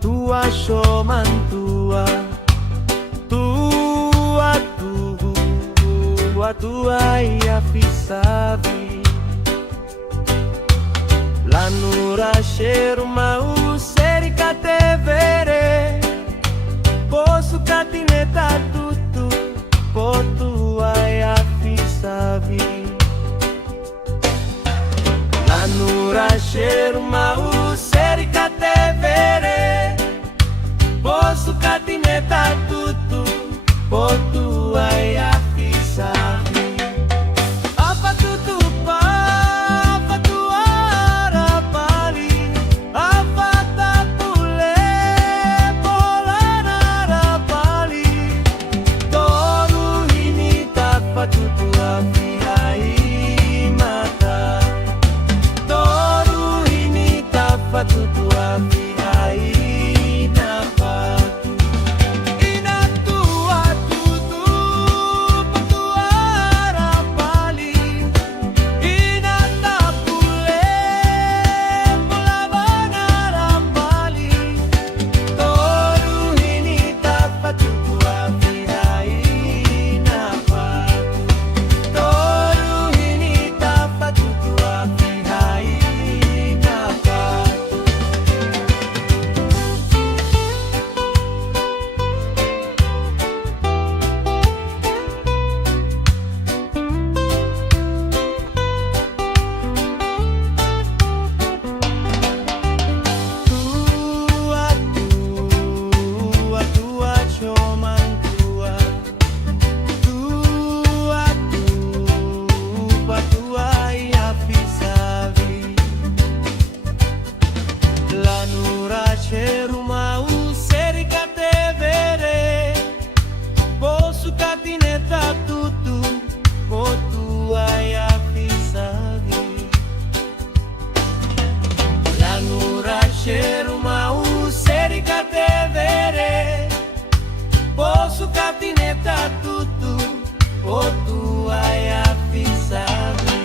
tua shoman tua tua ia fisavi lanura cheiro mau seri katevere posso catineta tutu tua ia fisavi lanura cheiro mau seri katevere posso catineta tutu tua ia fisavi apa tutu pa apa tua rapali apa tapule pola rapali toru ini tapa tutu afiai mata toru ini tapa tutu afiai cheiro mau seri katevere posso catineta tutu tua ia fisavi lanura cheiro mau seri katevere posso catineta tutu tua ia fisavi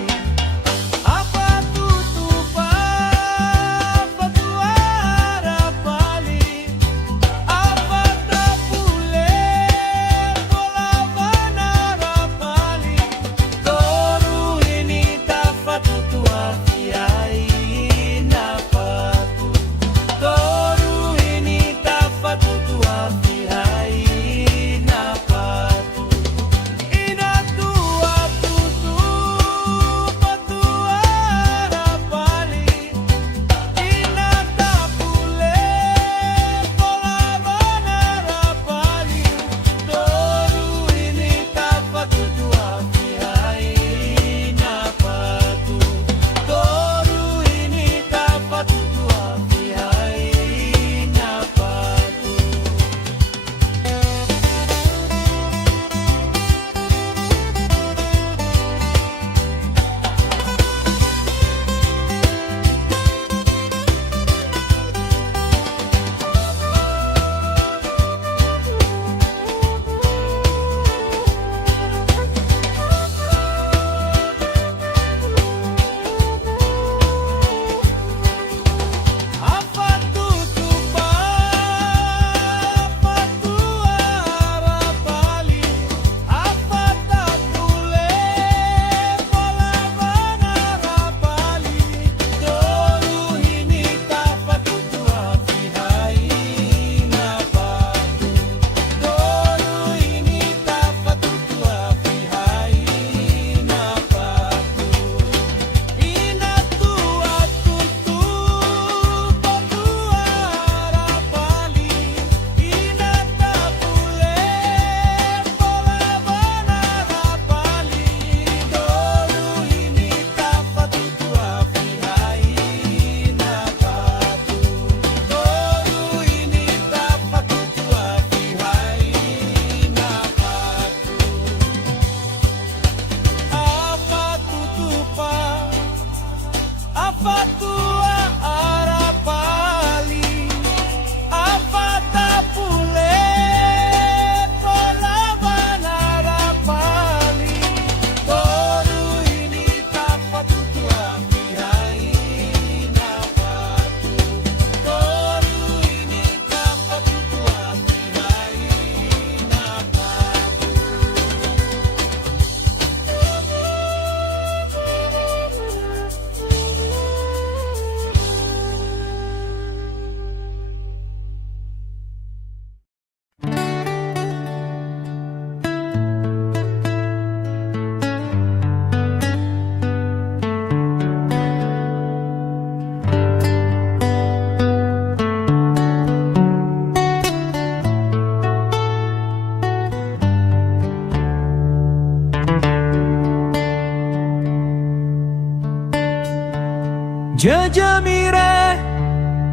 Jajamire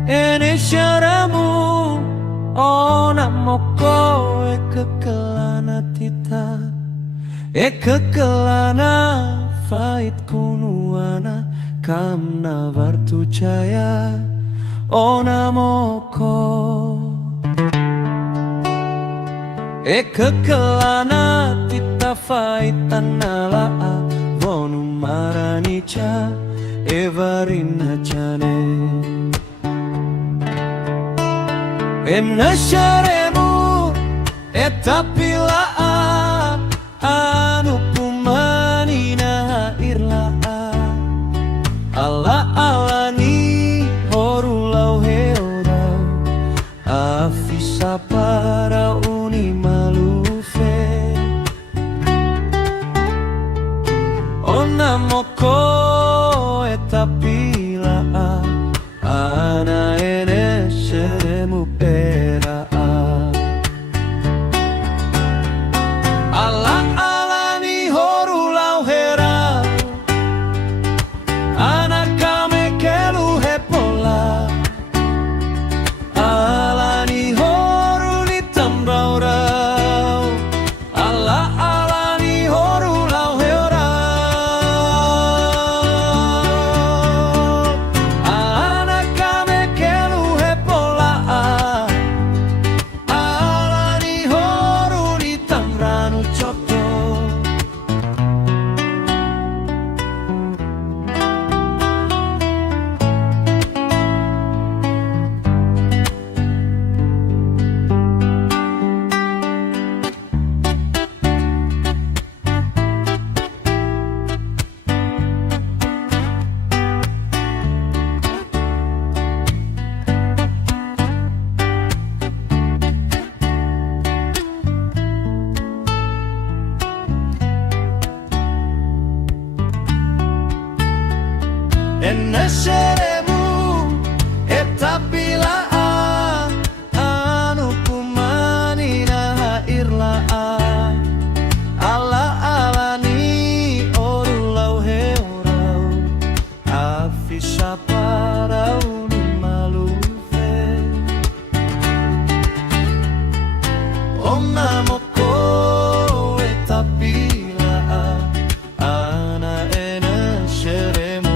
ene syaramu ona moko kekelana tita kekelana fait kunuana kamna vartu caya ona moko kekelana tita fait tanala vonu maranicha evarina chane emna syaremu etapila anu pumanina irlaa ala alani horulau heora afisa para uni malufe ona moko etapila ana ene seremu pera ala alani horulau hera ana kame kelu hepola alani horu ni tamraurau ala alani horulau hera ana kame kelu hepola alani horu ni tamranu choto ene seremu etapila anu pumanina irlaa ala alani orulau heurau afisa para uni malufe ona moko etapila ana ene seremu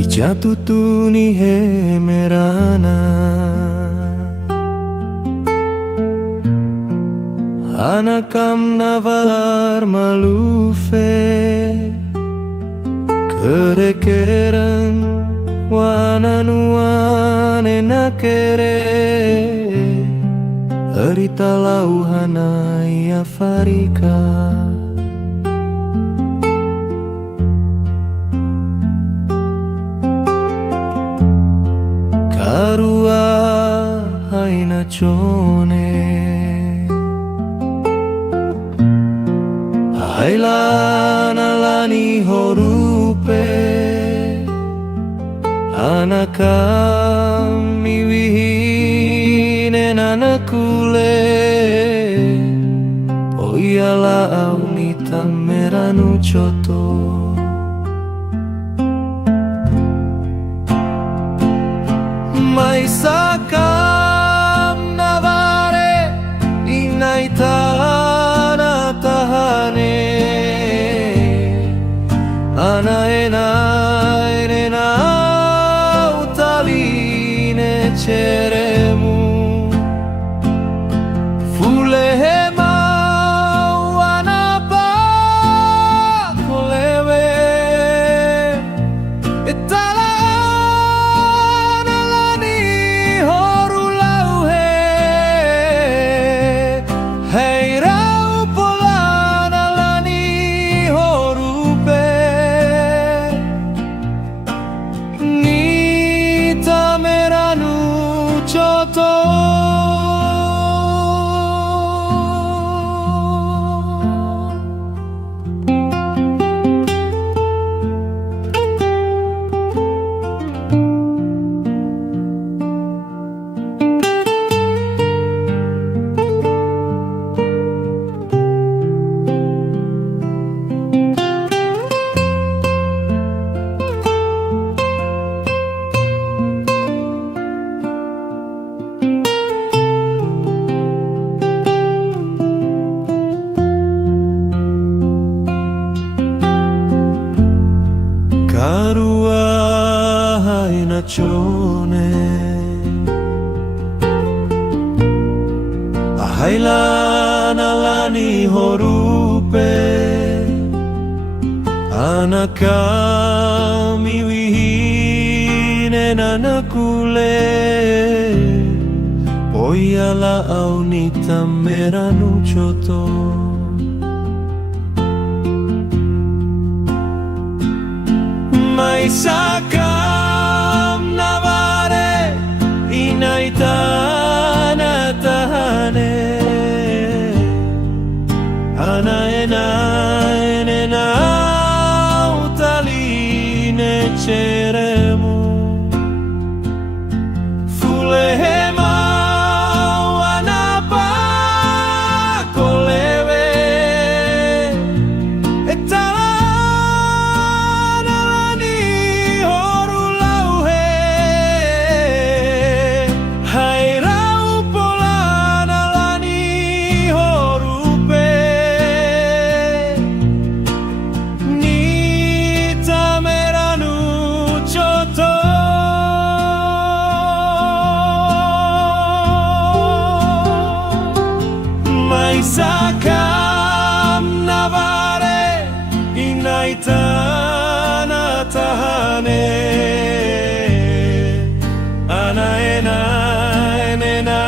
Ijatutu ni hemerana Anakam navalar malufe Kerekeran wananuane nakere Erita lauhana ya farika Karua haina chone Hailana lani horupe Anakami wihine nanakule Oyala aunita meranu choto Maisakam navare inaitana tahane Anaena enena utaline cheremu Fulehema wanapa kolewe Etala Karua haina chone Ahailana lani horupe Anakami wihine nanakule Oyala aunita meranu choto Maisakam navare inaitana tahane Anaena enena utaline cheremu Fulehema wanapa kolewe Etala Maisakam navare inaitana tahane Anaena enena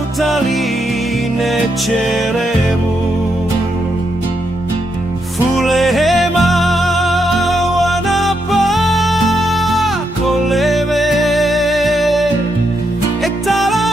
utaline cheremu Fulehema wanapa kolewe Etala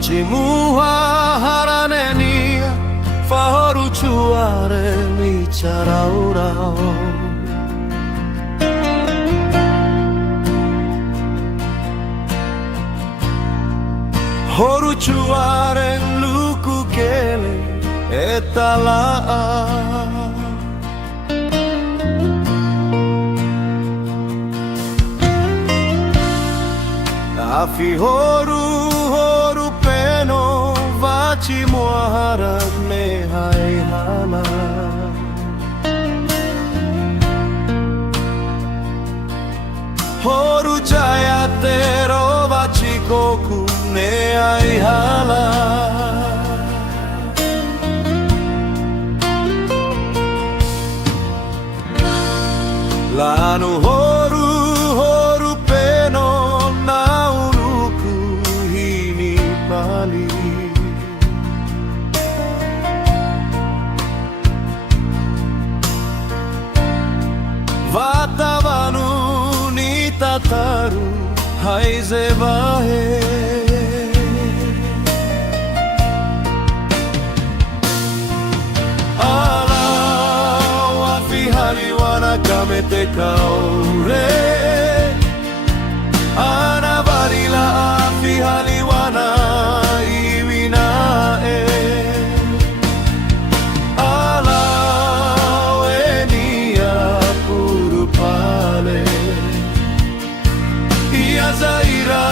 Vachimua haranenia Fahoru chuare mi charaurao Horu chuare luku kele etalaa Afi horu peno Vachimua harane hai hala Horu jaya tero vachikoku ne ai hala Lanu horu peno na unuku hini pali Vatavanu ni tataru haize vahe Ala wafihari wana kamete kaure Ana varila afihari wana iwinae Ala wenia purupale Zaira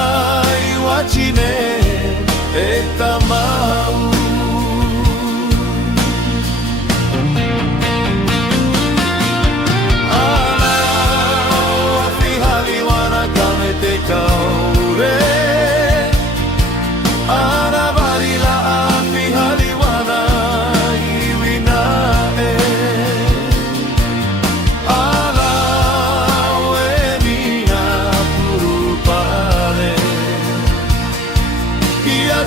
iwachine etamau Ala afihali wana kamete kaure Ana varila afihali wana iwinae Ala wenia purupale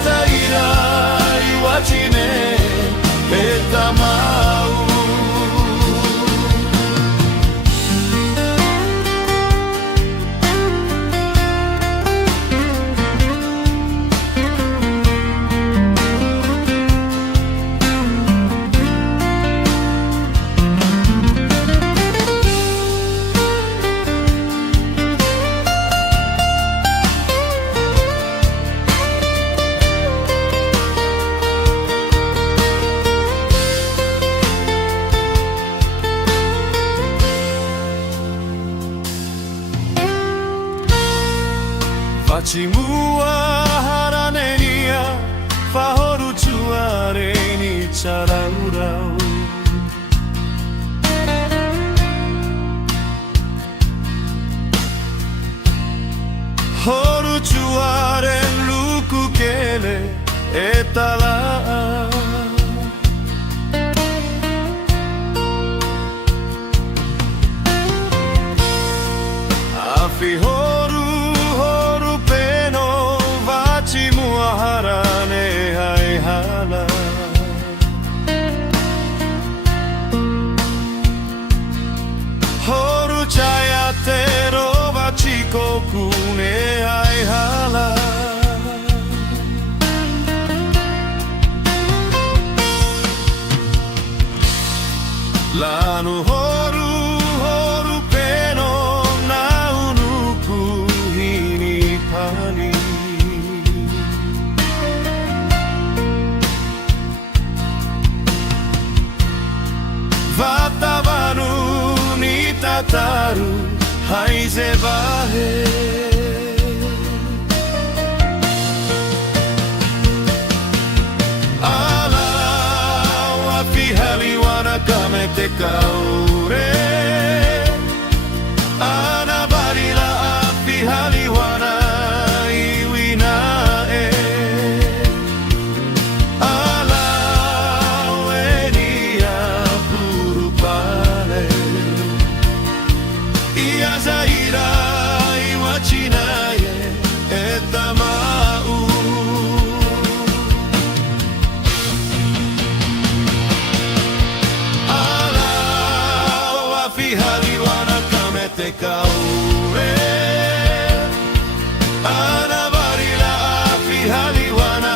Zaira iwachine etamau Vachimua haranenia Fahoru chuare ni charaurau Horu chuare luku kele etala Afi horu peno Vachimua harane hai hala Horu jaya tero vachikoku ne hai hala Lanu horu peno na unuku hini pali Vatavanu ni tataru haize vahe Ala wafihali wana kamete kaure Ana varila afihali wana iwinae Ala wenia purupale Zaira iwachinaye etamau Ala wafihali wana kamete kaure Ana varila afihali wana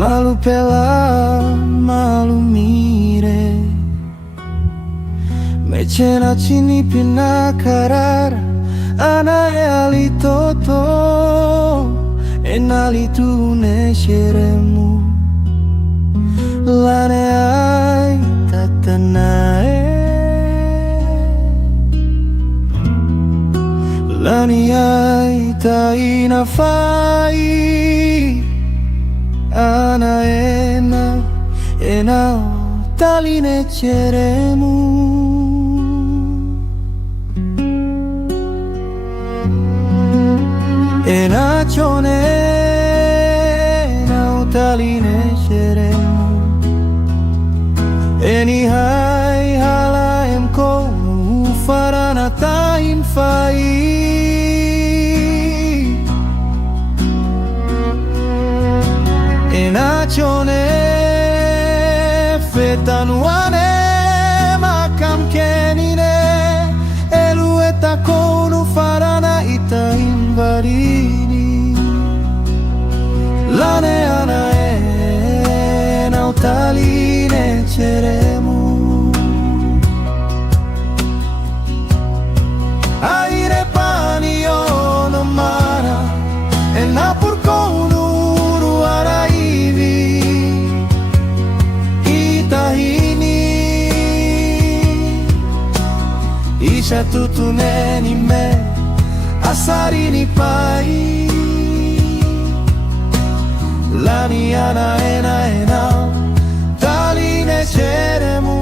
malu pela malu mire mecena chini pina karar ana e ali toto enali tu ne sheremu lane ai tatanae lani ai taina fai ana ena taline cheremu ena chone na taline cheremu eni hai hala em como farana tain fai Enachone fetanuane makam kenine elueta konu farana ita invarini lane ana nautaline cheremu aire panio no mara enapur konu Isha tutuneni me asarini pai lani ana ena taline cheremu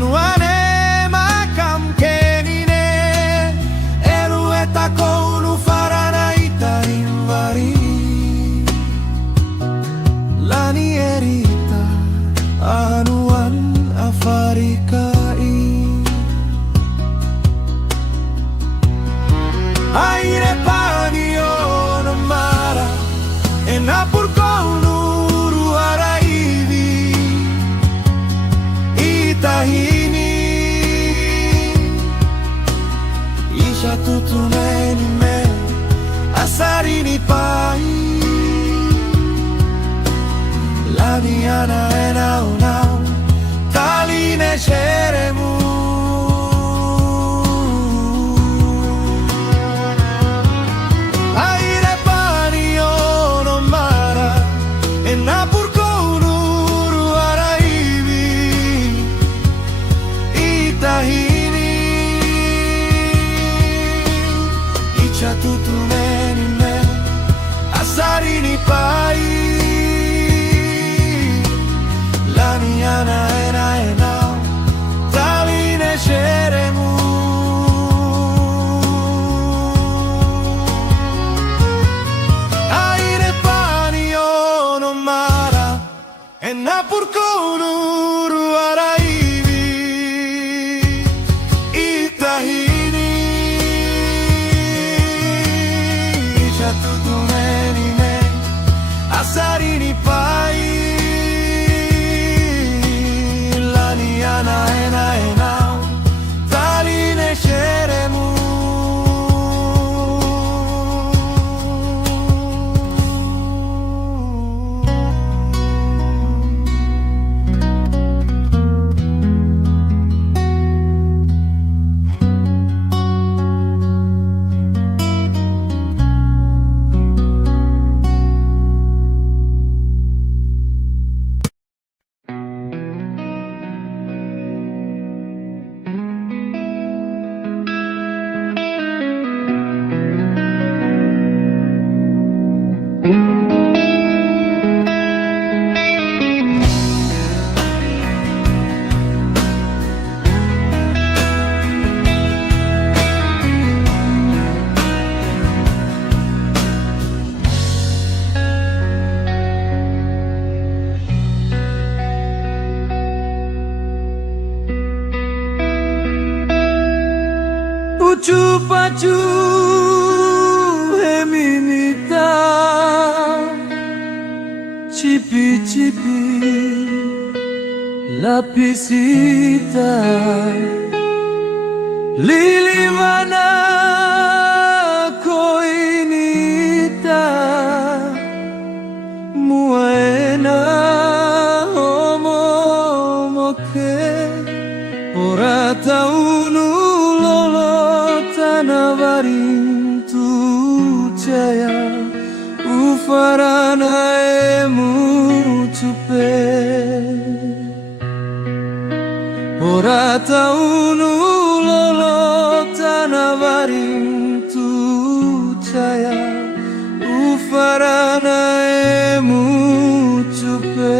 Nuane makam kenine erueta konu farana ita invari lani erita anuan afarikai aire panio no mara enapur konu ruaraivi tahini Isha tutuneni me asarini pai lani ana ena unau taline cheremu aire panio no mara enapur tahini Icha tutuneni me asarini pai lani ana ena taline cheremu aire panio no mara enapur konu ruarai asarini pai Cucu pacu Heminita Cipi-cipi Lapisita Lili mana koinita Muaena homo moke Ora taunu lolo tanawarin tu jaya Ufarana emu cupe Ora taunu lolo tanawarin tu jaya Ufarana emu cupe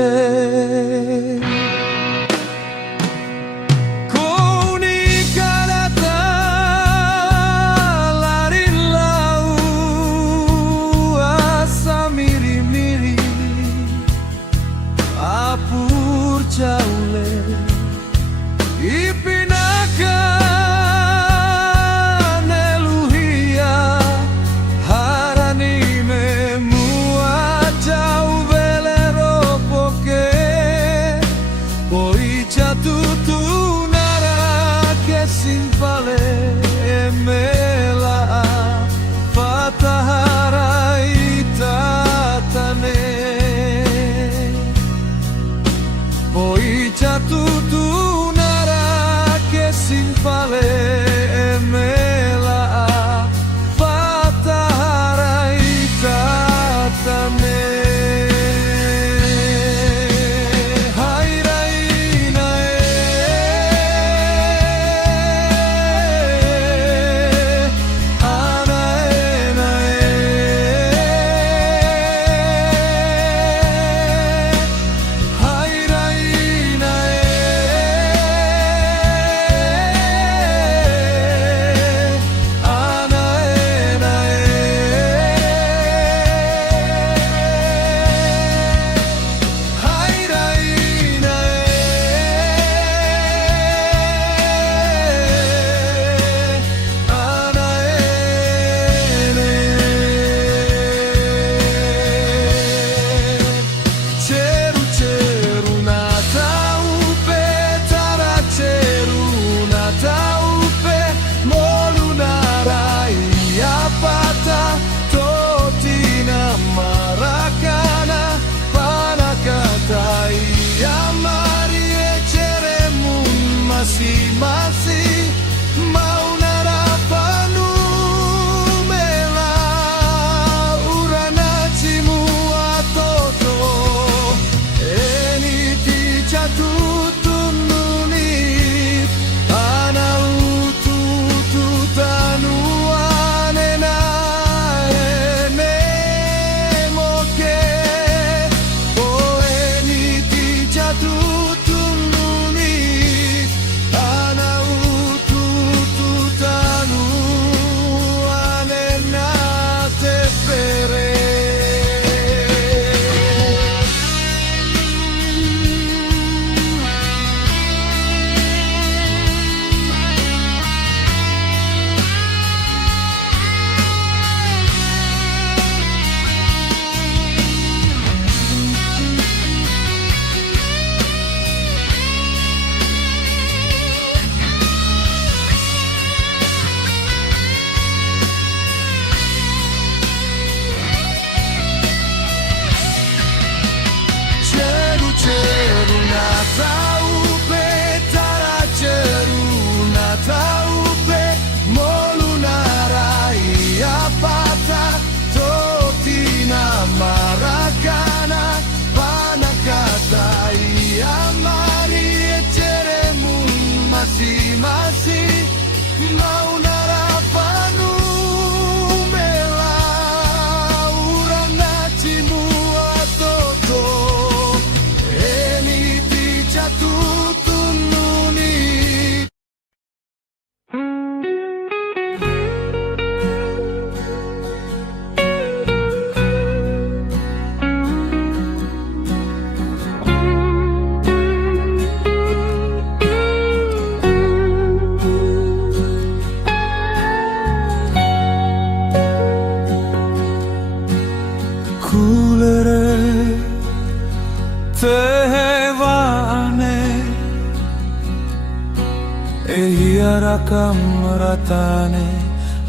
hiarakam ratane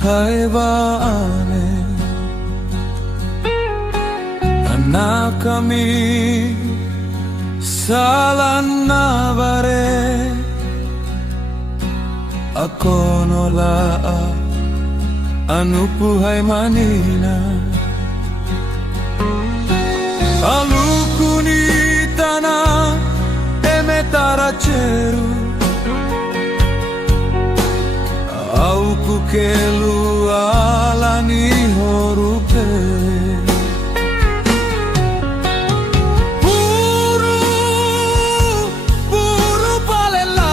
haivaane anak kami salanavare ako nolaa anupuhay manina alukunitana emetaracheru au kukelu alani horupe buru palela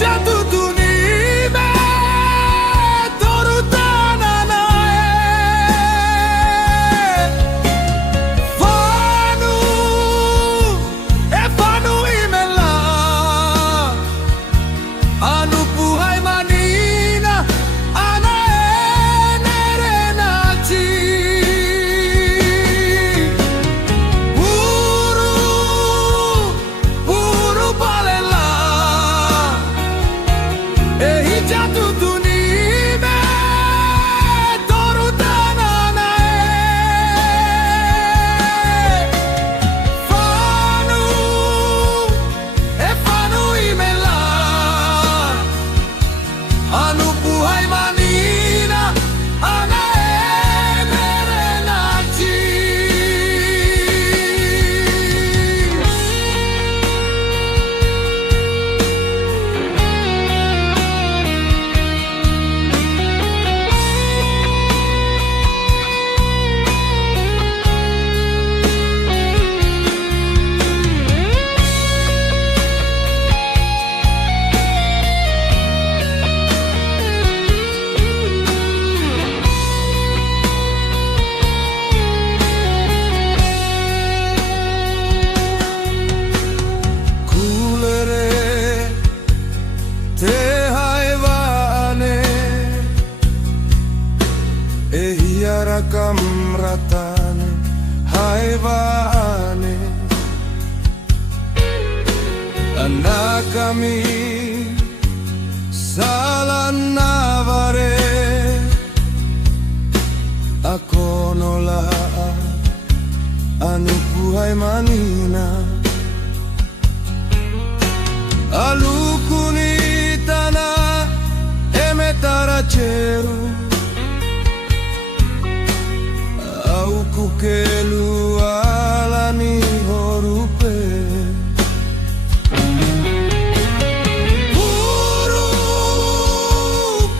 jatuh hiarakam ratane haivaane anak kami salanavare ako nolaa anupuhay manina alukunitana emetaracheru au kukelu alani horupe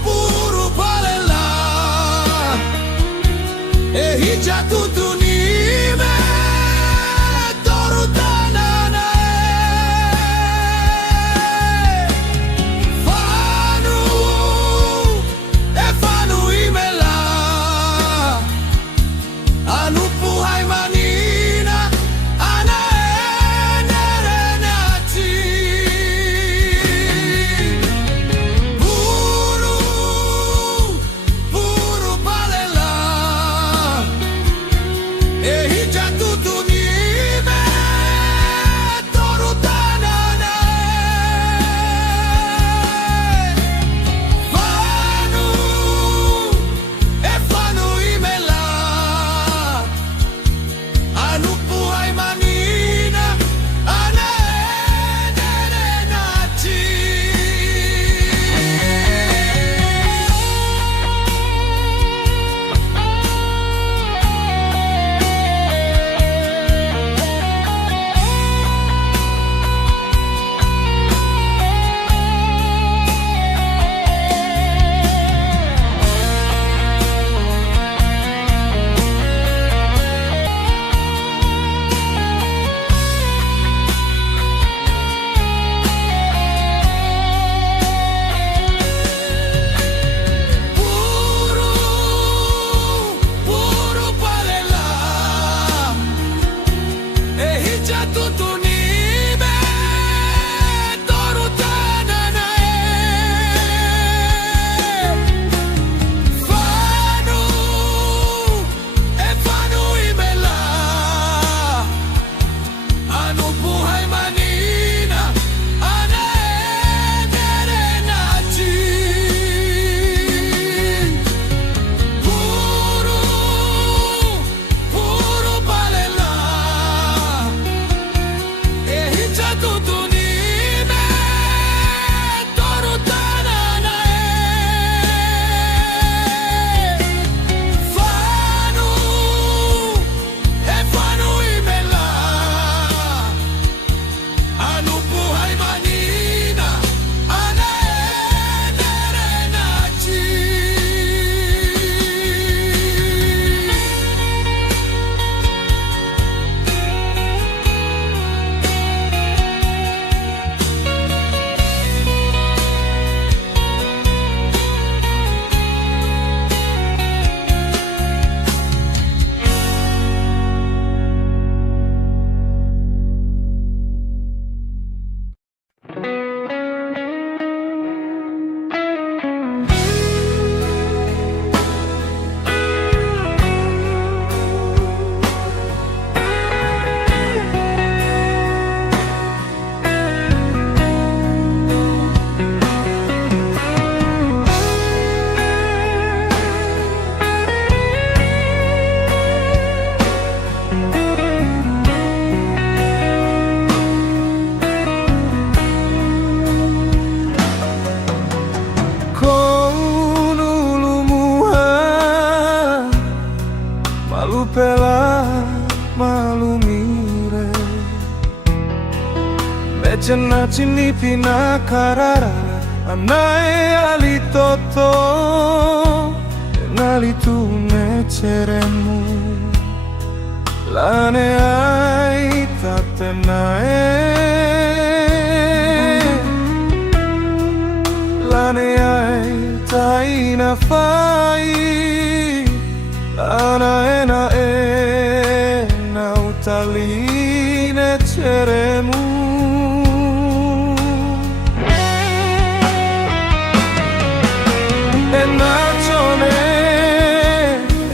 puru palela jatuh tunime Jenachi ni pinakarara anae alitoto nalitune ceremu lane ai tatenae lane ai taina fai lana na utaline ceremu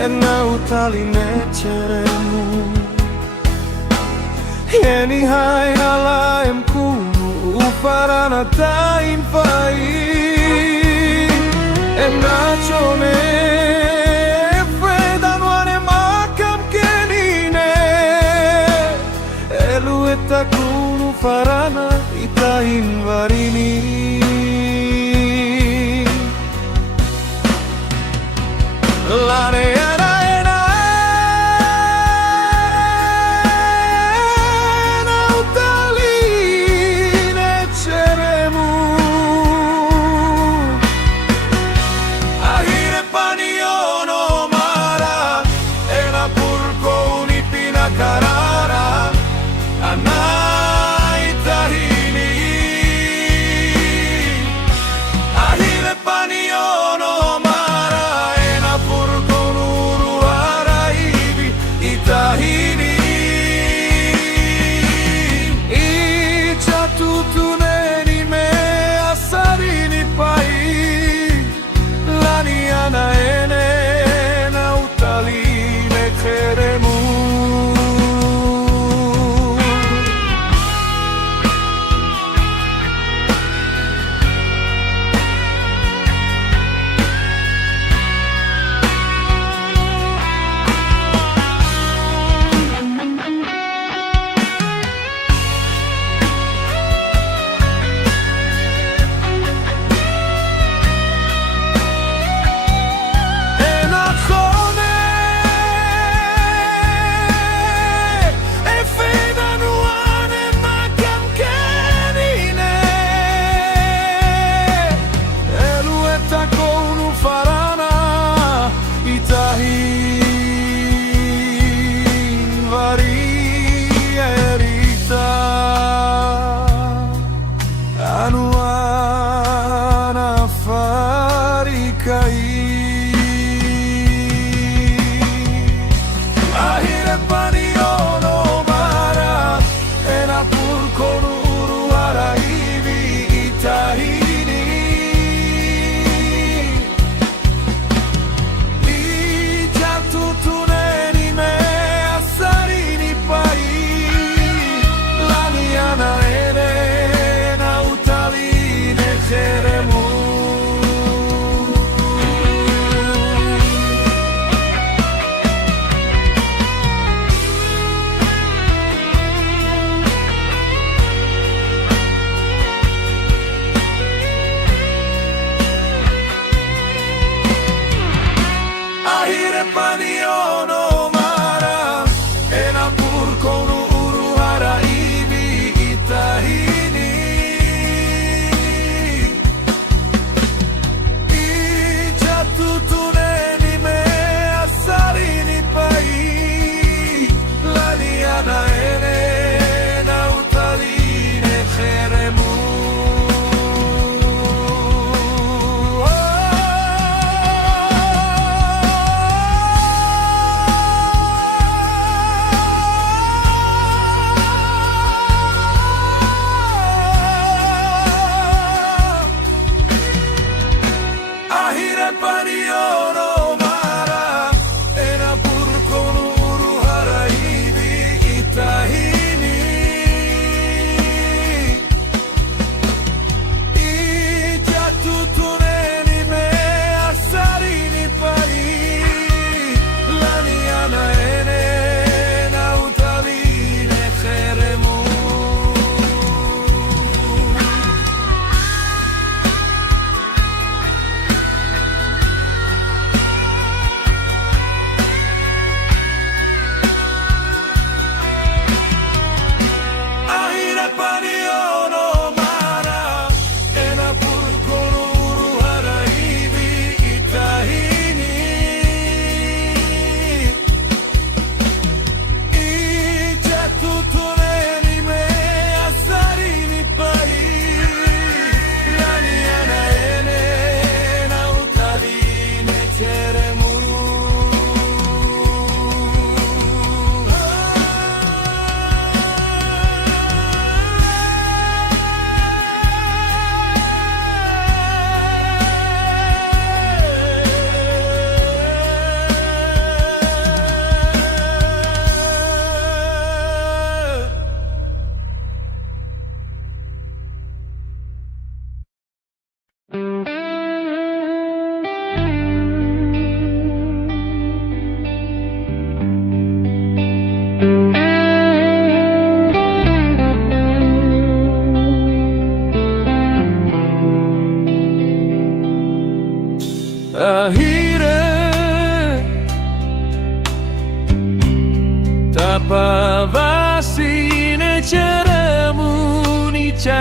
na utaline ceremu Yeni hai ala emkunu ufarana tain fai Enachone fredan wane makam kenine Elu etakunu farana itain varini Lane karara anai tahini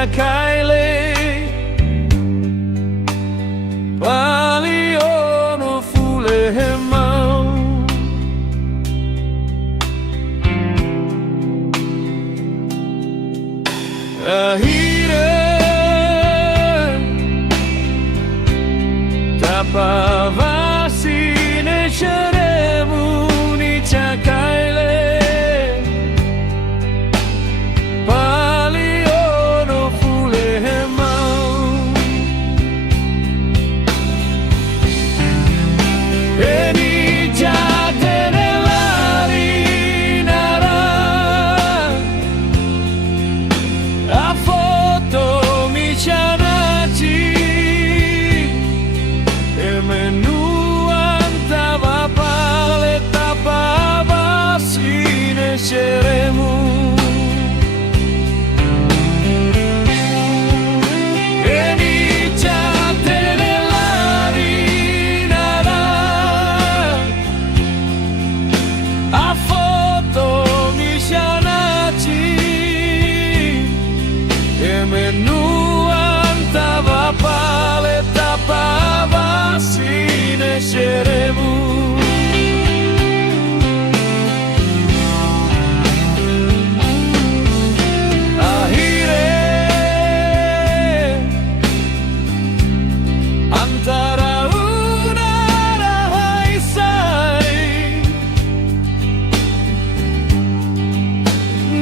kaile paliono fulemau akhirnya tapavasine ceremu ni cakaile paliono fulemau eni jatene lari nara a foto mi cianaci e menu antava paleta pavasine ceremu paleta pavasine ceremu akhirnya antara udara haisai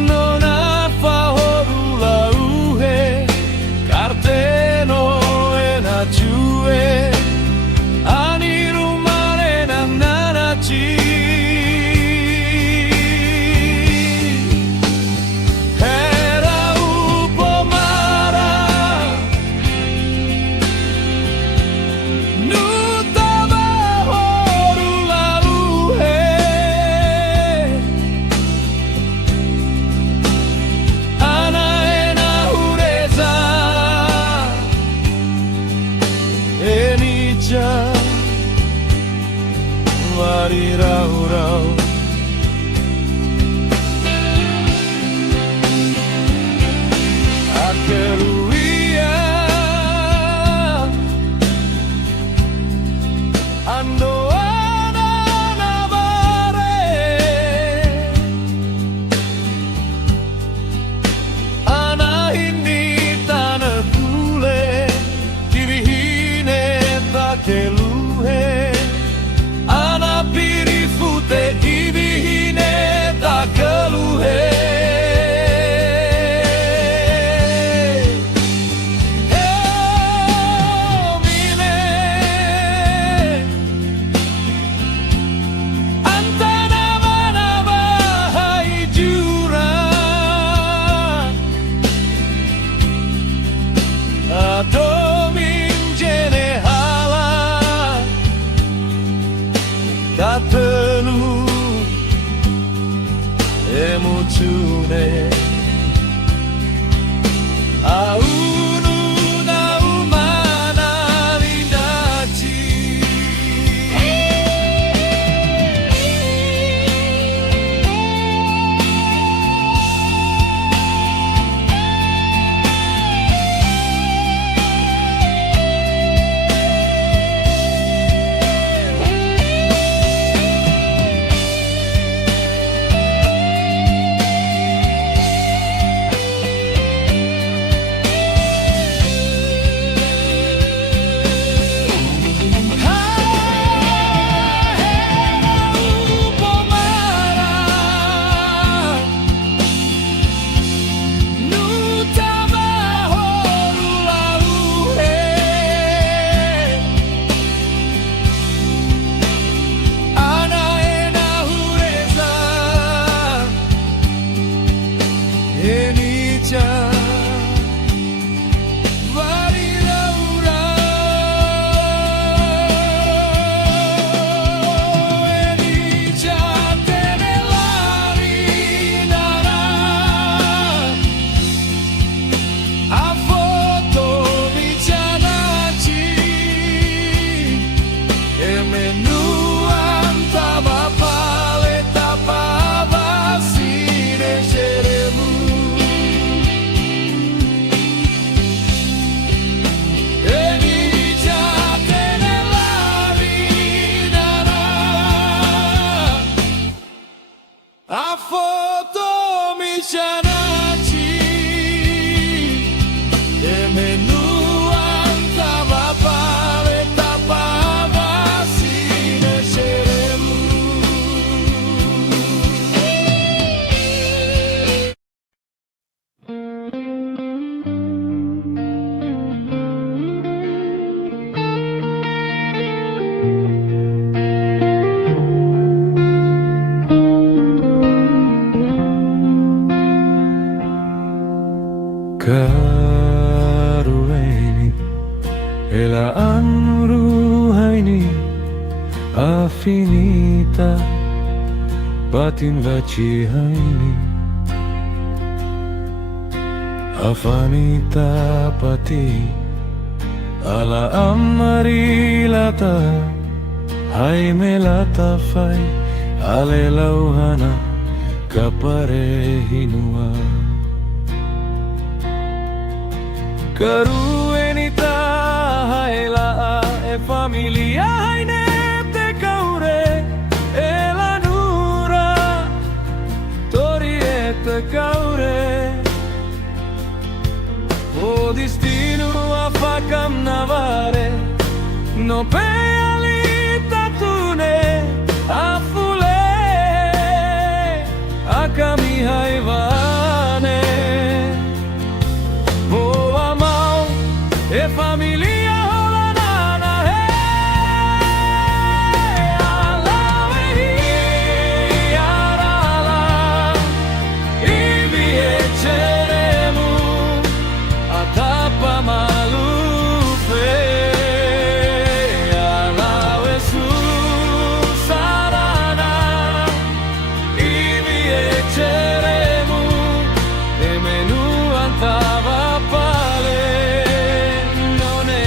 nona fahorula uhe carteno Jue ani rumare nang nanachi era upomara nutaba horula uhe ana ena ureza Enija warirau-rau akeluia ando ananabare ana ini tanah kule keluhe ana pirifute ibihine tak keluhe mine antara mana bahai jurang adomin jene Katenu emociune aunu na umana linaci Elaan ruhay ni afinita batin vacihay ni afanita pati ala amarilata hay melata fay alelauhana kaparehinua karuenita haila e familia haine te kaure elanura tori e te kaure o destino a facam navare no pe alita tune a fule a kami haivane o amau e familia holanana he alawe arala ibi eceremu atapa malufe alawe susarana ibi eceremu emenu antava pale non è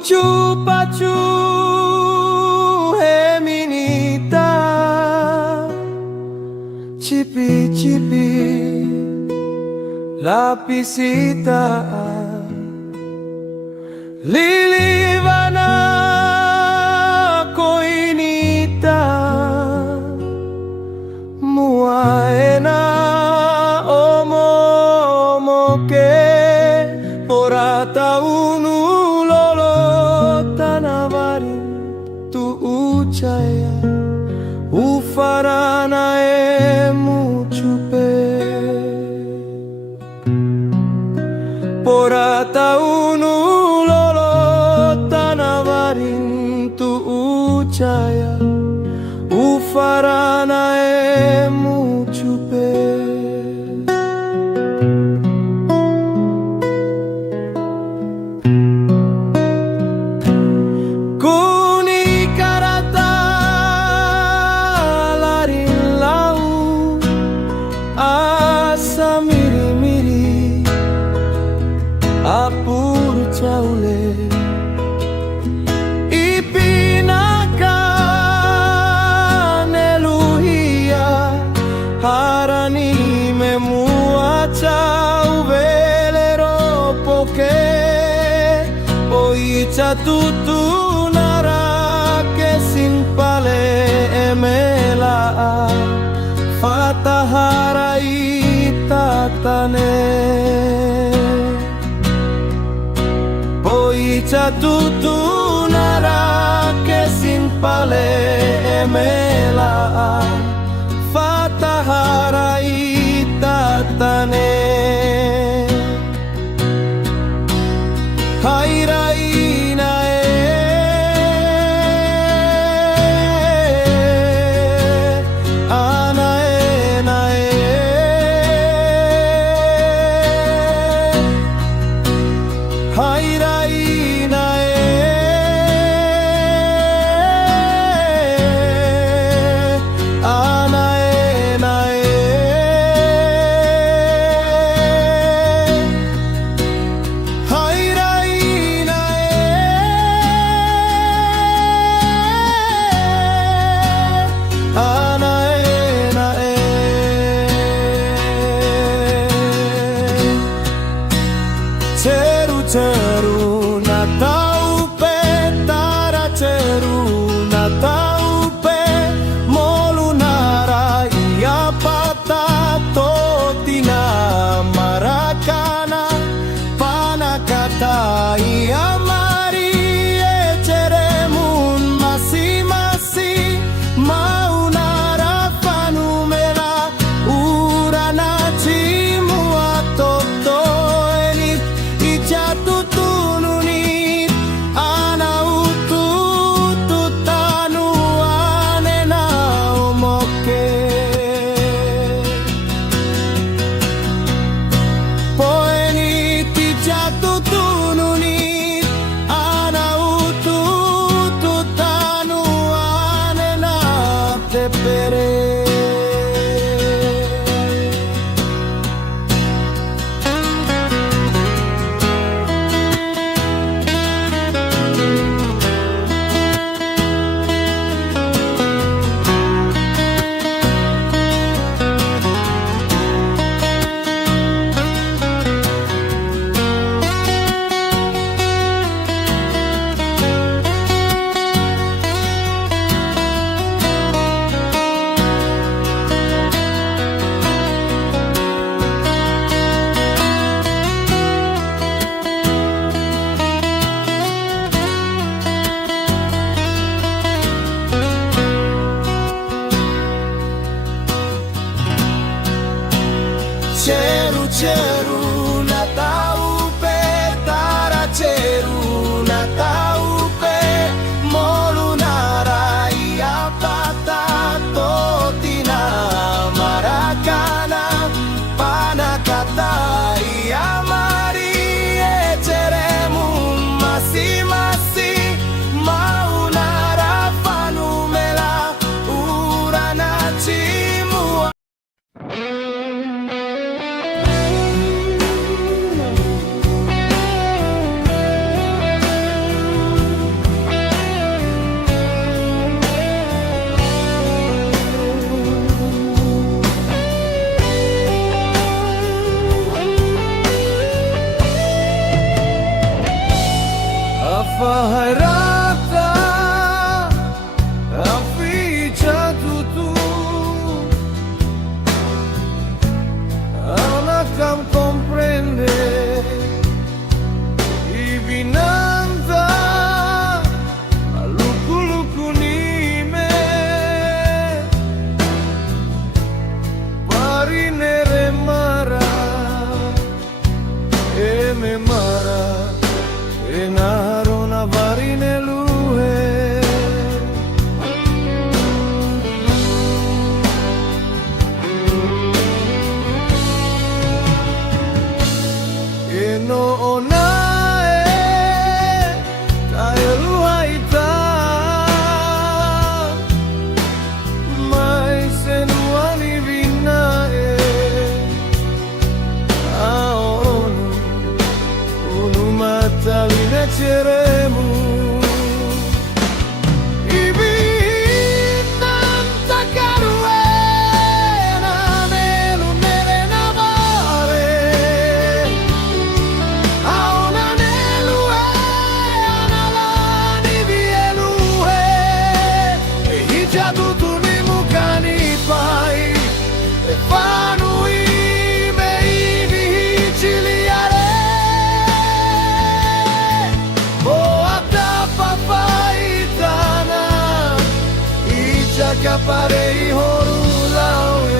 Ucu pacu heminita, cipi cipi lapisita, lilivana koinita, muaena omo omoke, ora taunu lolo tanawarin tu ucaya, ufarana mucupe, ora taunu lolo tanawarin tu ucaya, ufarana mucupe. Apur chaule ipinakan eluhia, harani memua chau velero poke, oicha tutu nara que simpale emela, fatahara itatane. Icha tutu nara que simpale emela, fatahara itatane. Hairaina anaena hairaina Afahairata Aficha tutu Anakam comprende Ibinanta Luku-luku nime Parinere mara me mara Enarona varine luhe Eno onae Tae luhaita Mai senuani vinae Aonu Unu mataline ceremu Kaparei horulaue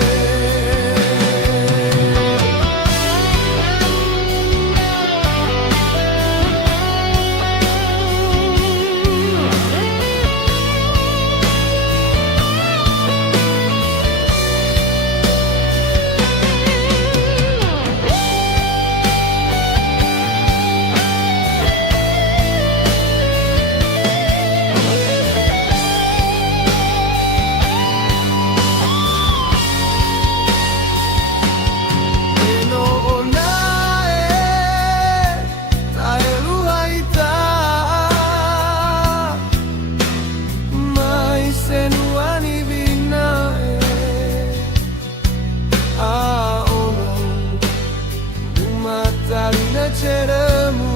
ceremu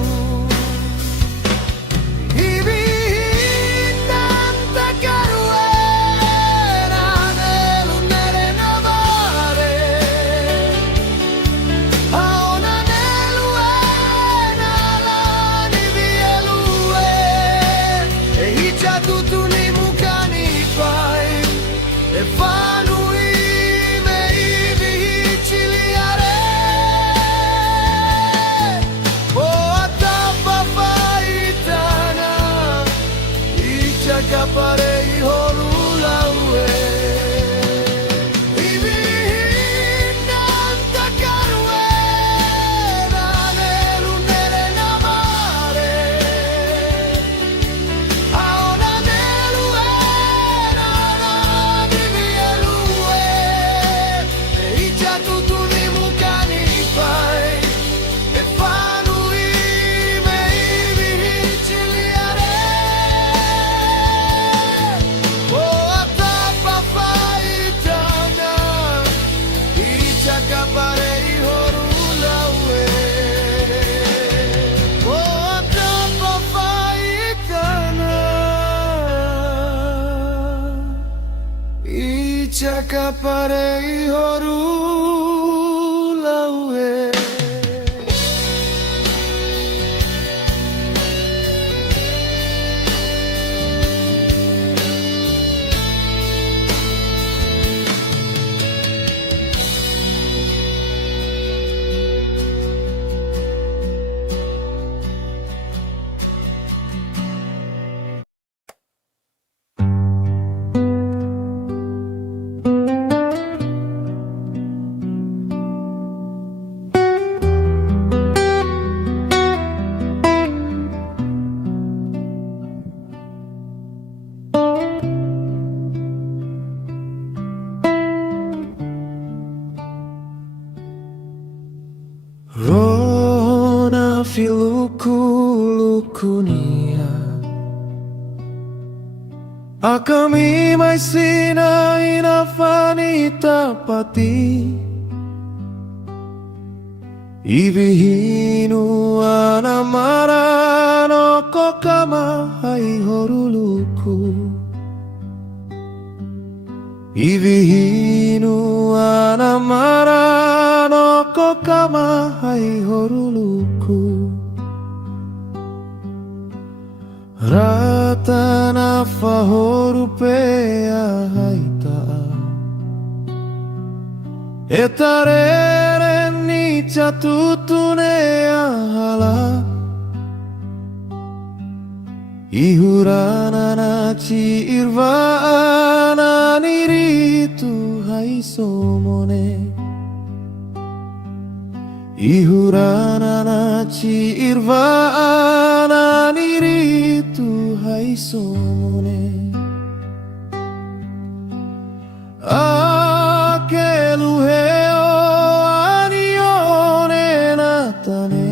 Ibihinan takaruena Nelunere navare Aona neluena Lani vielue E hicha tutuni mukani pai E fanui me ibihichiliare Kaparei horulaue Ibihinan takaruena Nelunere navare Aona neluena Lani vielue E hicha tutuni mukani pai E fanui me ibihichiliare Kaparei horulaue Otapa faikana Icha kaparei horulaue Rona filuku-lukunia Akami mai sina inafani tapati Ibihinu anamara no kama hai horuluku Hivi hinu ana marano ko kama hai horuluku Ratana fahorupea haita Etarere ni catutune ahala Ihurana na ci irvana niritu hai somone Ihurana na ci irvana niritu hai somone Aquelu heo anione natane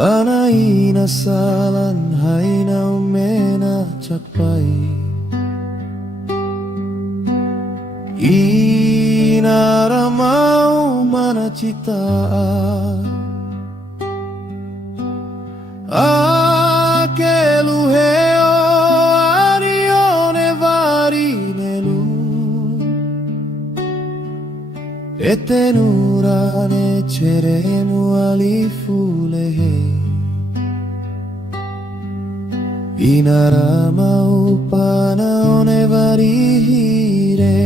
Anaina salan haina umena cakpai Inara mau mana cita Aquelu heo arione varinelu Etenurane ceremu alifulehe Inara mau panaone varihire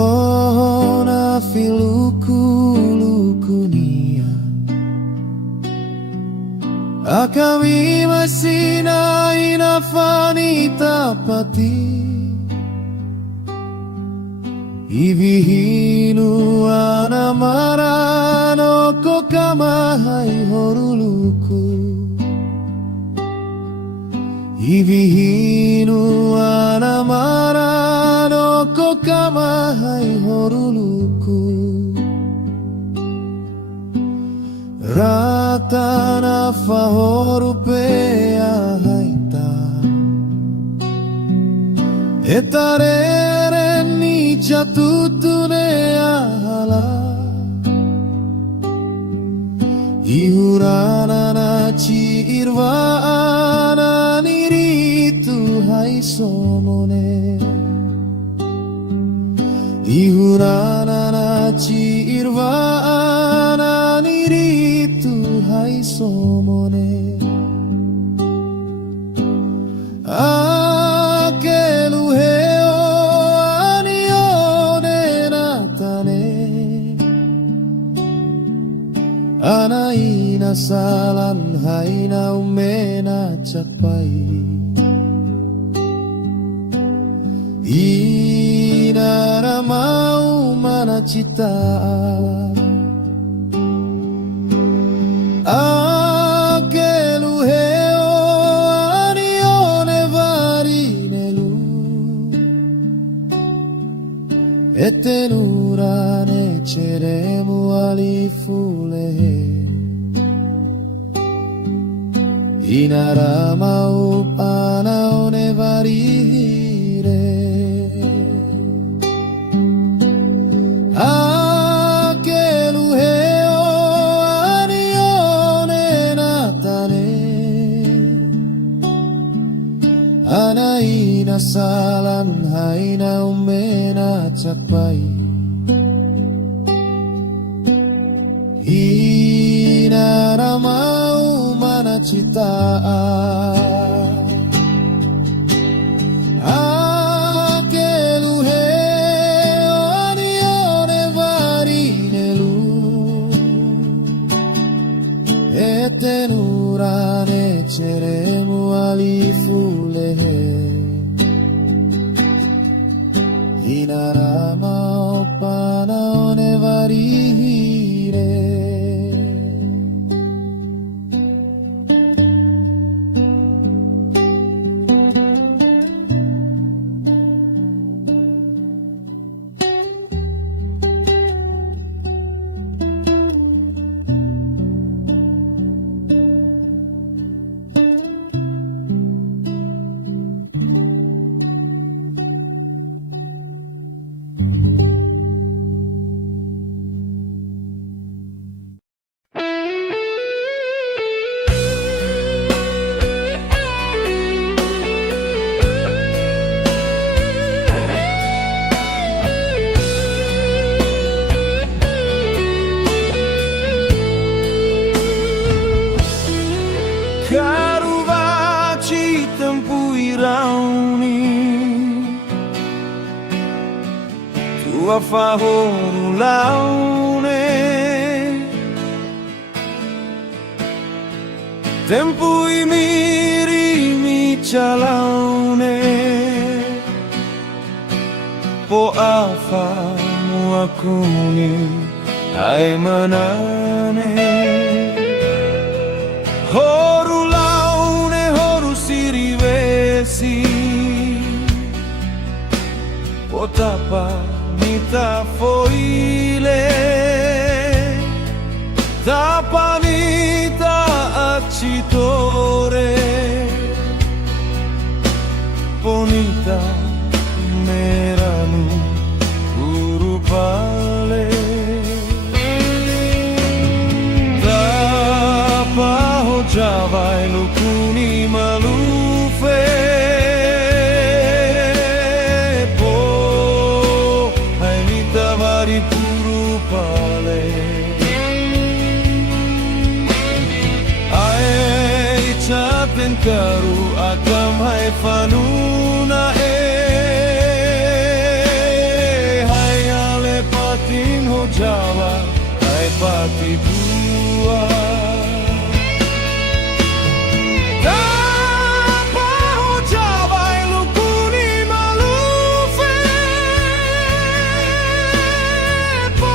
Rohona filuku-lukunia Akami masina inafani tapati Ivihinu ana marano ko kama hai horuluku Ivihinu ana marano ko kama hai horuluku Ratana fahorupea haita Etarere ni catutune ahala Ihurana na ci irvana niritu hai somone Ihurana na ci irvana niritu hai somone Aquelu heo anione natane Anaina salan haina umena cakpai Inara mau mana cita Aquelu heo anione varinelu Etenurane ceremu alifulehe Inara mau panaone varihire Aquelu heo anione natane Anaina salan haina umena cakpai Inara mau mana cita Aquelu heo anione varinelu Etenurane ceremu alifulehe Inara mau panaone varihire tua favor laune tempo i mirimi calaune po afamu aku ni hai manane horu laune horu sirivesi potapa mita foile tapanita accitore ponita meranu urupale tapa hojavai lukuni malufe po hai mita vari purupale Chaten karu akam hai fanuna hai ale patin ho jawa hai pati bua tapa ho jawa lukuni malufe po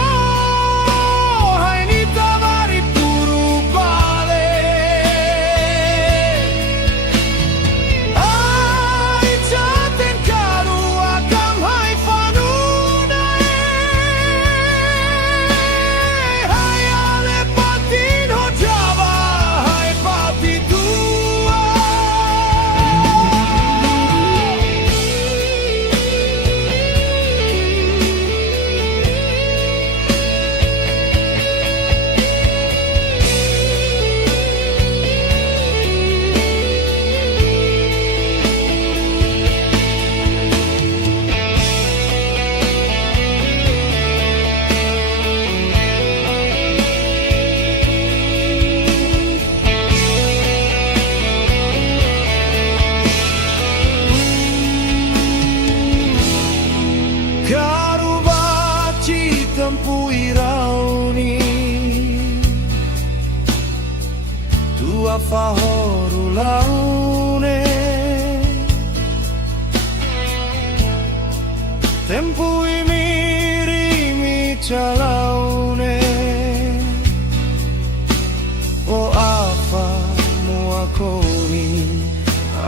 hai ni tavari puru pale Karubaci tempu irauni tua fahoru laune tempu imirimi calaune o apa muakoni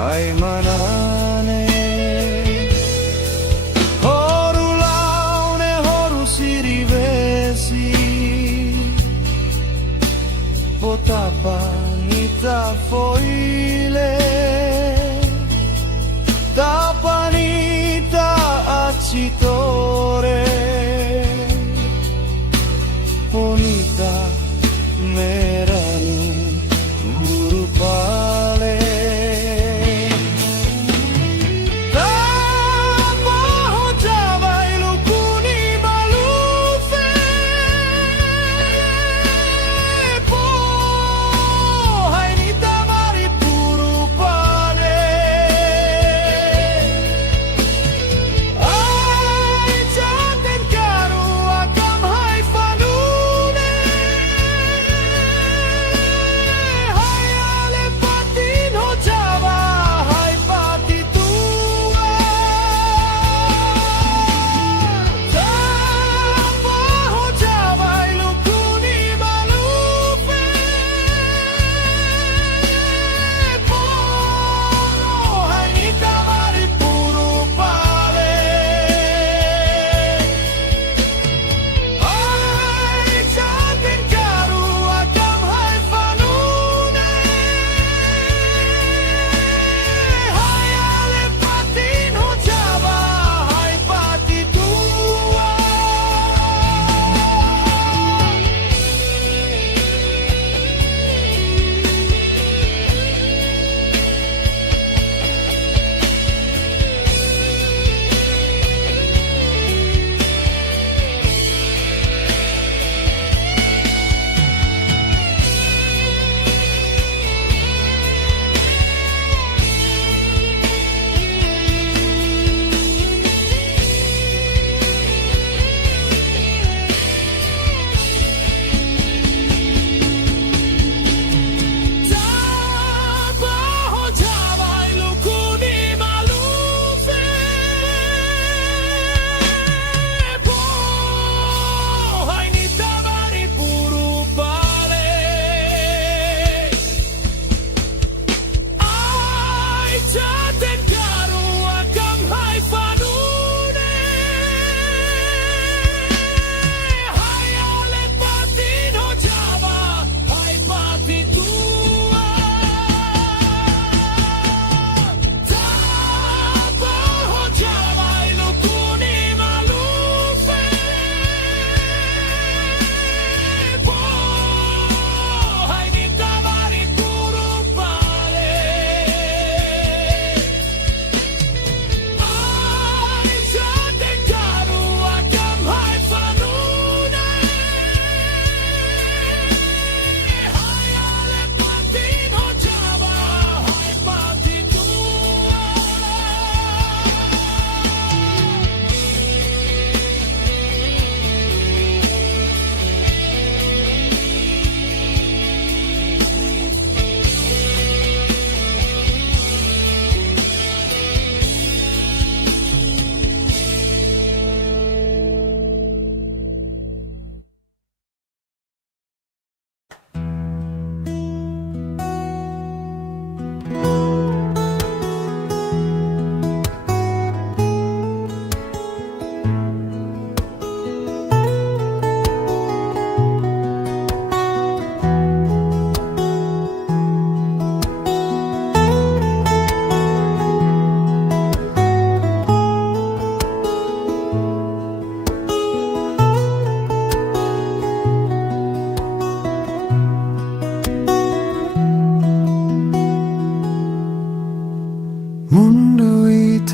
ai manane potapa nita foile tapanita accitore ponita meranu urupale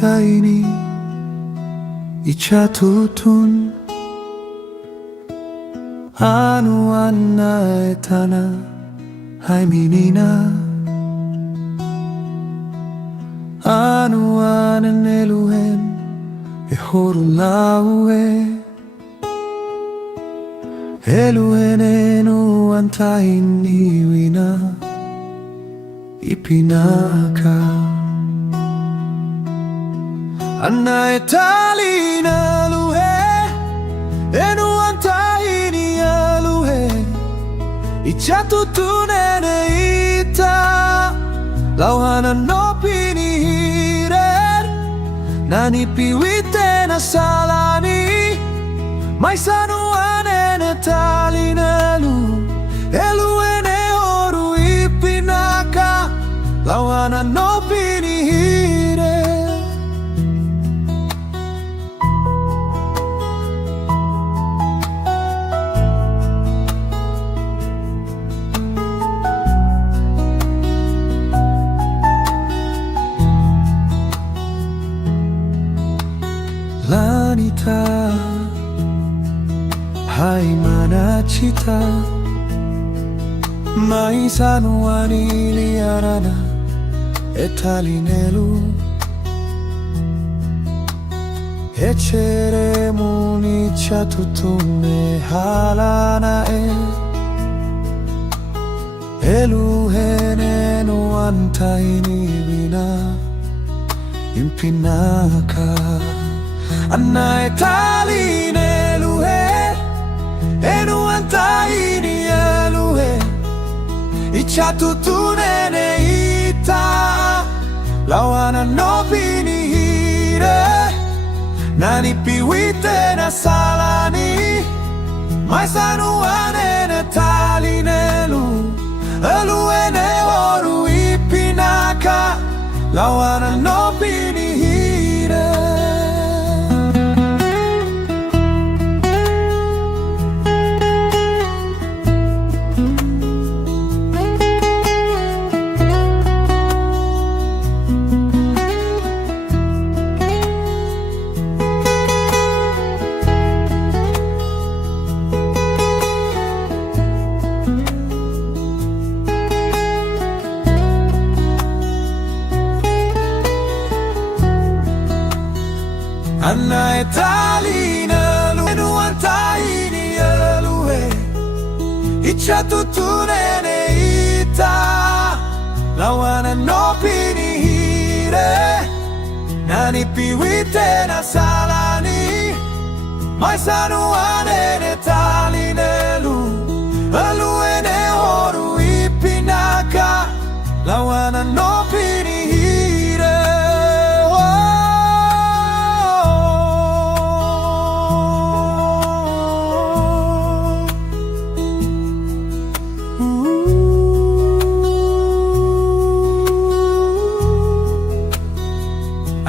wanita ini ichatutun anu anna etana hai menina anu anen eluhen ehorulaue eluhen enu antaini wina ipinaka anna etalina luhe enu antaini aluhe ichatutune ita lauhana nopini hirer nani piwite na salani maisanu anene talinelu elu ene oru ipinaka lauhana nopini hirer Lanita hai mana cita maisanu aniliarana etalinelu eceremuni chatutume halana eluhenenu antaini vina impinaka anna etaline eluhe enu antaini eluhe ichatutune ita lauhana nopini hire nani piwite na salani maisanu anene talinelu elu ene oru ipinaka lauhana nopini hire anna etalina enu antaini eluhe ichatutune ita lauhana nopini hire nani piwite na salani maisanu anene talinelu elu ene oru ipinaka lauhana nopini hire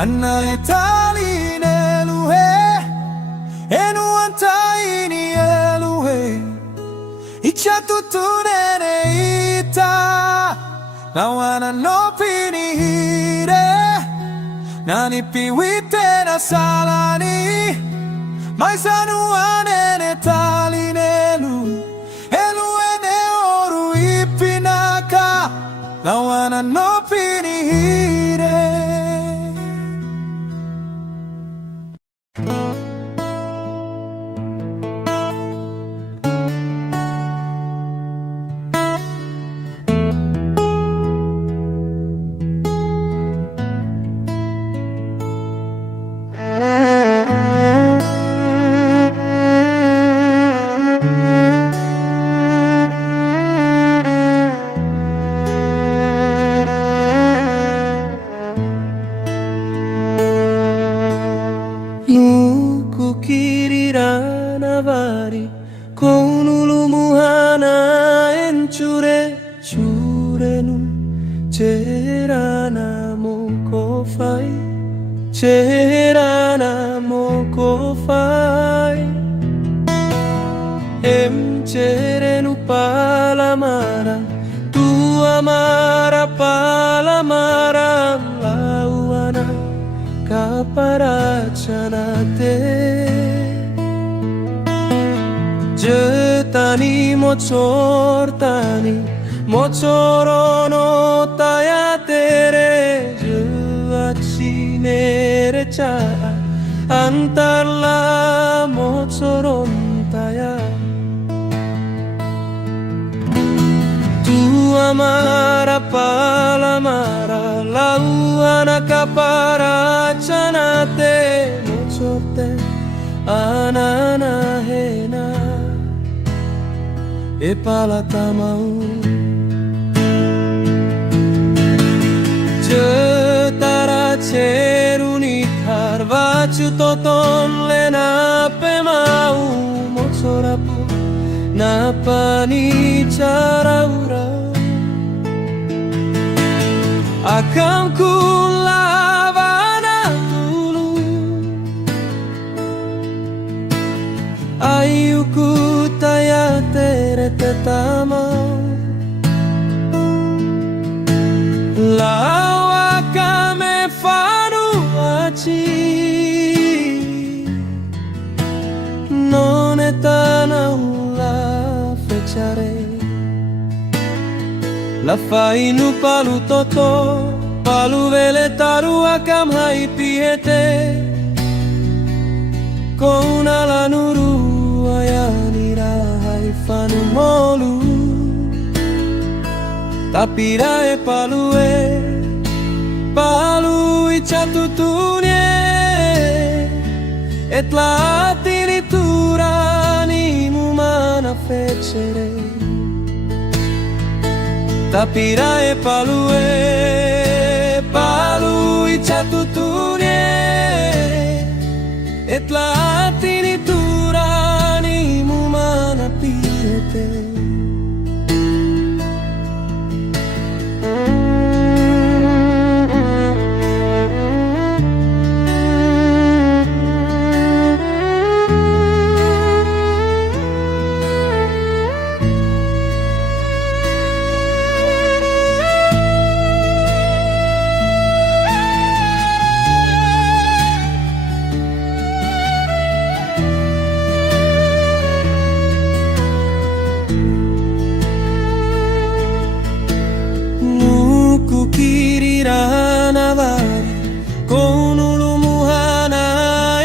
anna etalina eluhe enu antaini eluhe ichatutune ita lauhana nopini hire nani piwite na salani maisanu anene talinelu elu ene oru ipinaka lauhana nopini hire Vari con ulumuhana enchure churenu cherana moko fai em cherenu palamara tu amara palamara lauana kaparachanate Jetani mochortani mochorono taya tere Juachinere cha antarla mochoron taya Tu amara palamara lauana kaparachanate mochorte ananahena e palatamau Jetara cheruni karvachu toton lena pemau mochorapu napani charaura Akan ku lavana dulu Ayuku taya tere tetama Lawa kame fanu aci Non etana la fecciare La fai nu palu toto Palu vele taru akam hai piete Kona la nuru ayanira hai fanu molu Tapira e palu i chatutunie Et latini turani mumana fecere Tapira e palu i chatutunie Et latini turani mumana piete Kiriranavari konulumuhana